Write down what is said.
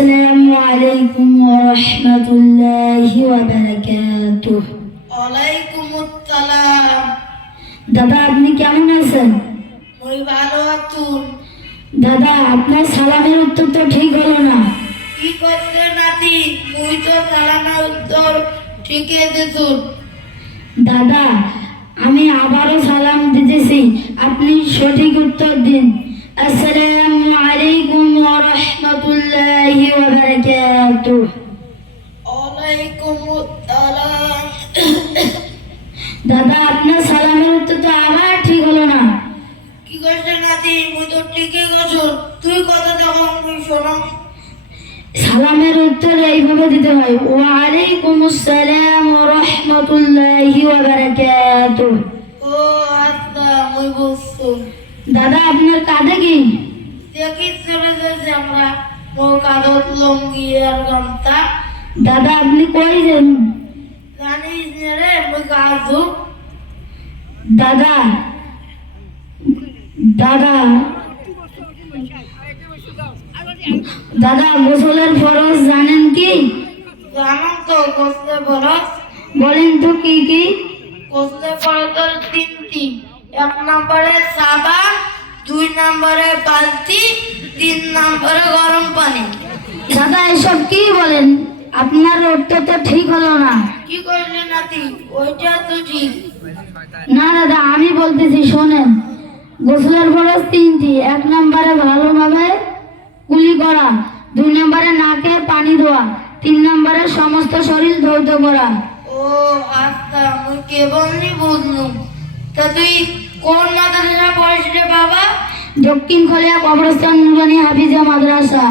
আসসালামু আলাইকুম ওয়া রাহমাতুল্লাহি ওয়া বারাকাতুহু। ওয়ালাইকুম আসসালাম। দাদা আপনি কেমন আছেন? মই ভালো আছুন। দাদা আপনার সালামের উত্তর তো ঠিক হলো না। কি করতে নাতি? মুই তো সালামের উত্তর ঠিকই দিছুন। দাদা আমি আবারও সালাম দিতেছি, আপনি সঠিক উত্তর দিন। আসসালামু আলাইকুম ওয়া রাহমাতুল্লাহি ওয়া বারাকাতুহু। ওয়ালাইকুম আসসালাম। দাদা আপনার সালামের উত্তর তো আবার ঠিক হলো না। কি করতে নাতি? মুই তো ঠিকই করছুন। তুই কথা তখন মুই শোনাম। সালামের উত্তর এইভাবে দিতে হয়, ওয়া আলাইকুম আসসালাম ওয়া রাহমাতুল্লাহি ওয়া বারাকাতুহু। ও আচ্ছা, মুই বুঝছুন। দাদা আপনার কাঁধে কি? দেখি চলে যাচ্ছে আমরা মোর কাগজ লঙ্গি আর গামছা। দাদা আপনি কই যান? জানিস না রে, মুই কাজু। দাদা দাদা দাদা গোসলের ফরজ জানেন কি? জানো তো কষলে বরস? বলেন তো কি কি? কষলে বরসের তিনটি। 1 নম্বরে সাবান, 2 নম্বরে বালতি, 3 নম্বরে গরম পানি। দাদা এসব কি বলেন? আপনার উত্তর তো ঠিক হলো না। কি করলি নাতি? ওইটা তো ঠিক। না দাদা আমি বলতেছি শোনেন, গোসলের ফরজ 3টি। 1 নম্বরে ভালোভাবে কুলি করা, 2 নম্বরে নাকে পানি দেওয়া, 3 নম্বরে সমস্ত শরীর ধৌত করা। ও আচ্ছা, মুই কেবলই বুঝলুম। তা তুই কোন মাদ্রাসা পড়িস রে বাবা? দক্ষিণ খলিয়া কবরস্থান নুরানি হাফিজা মাদ্রাসা।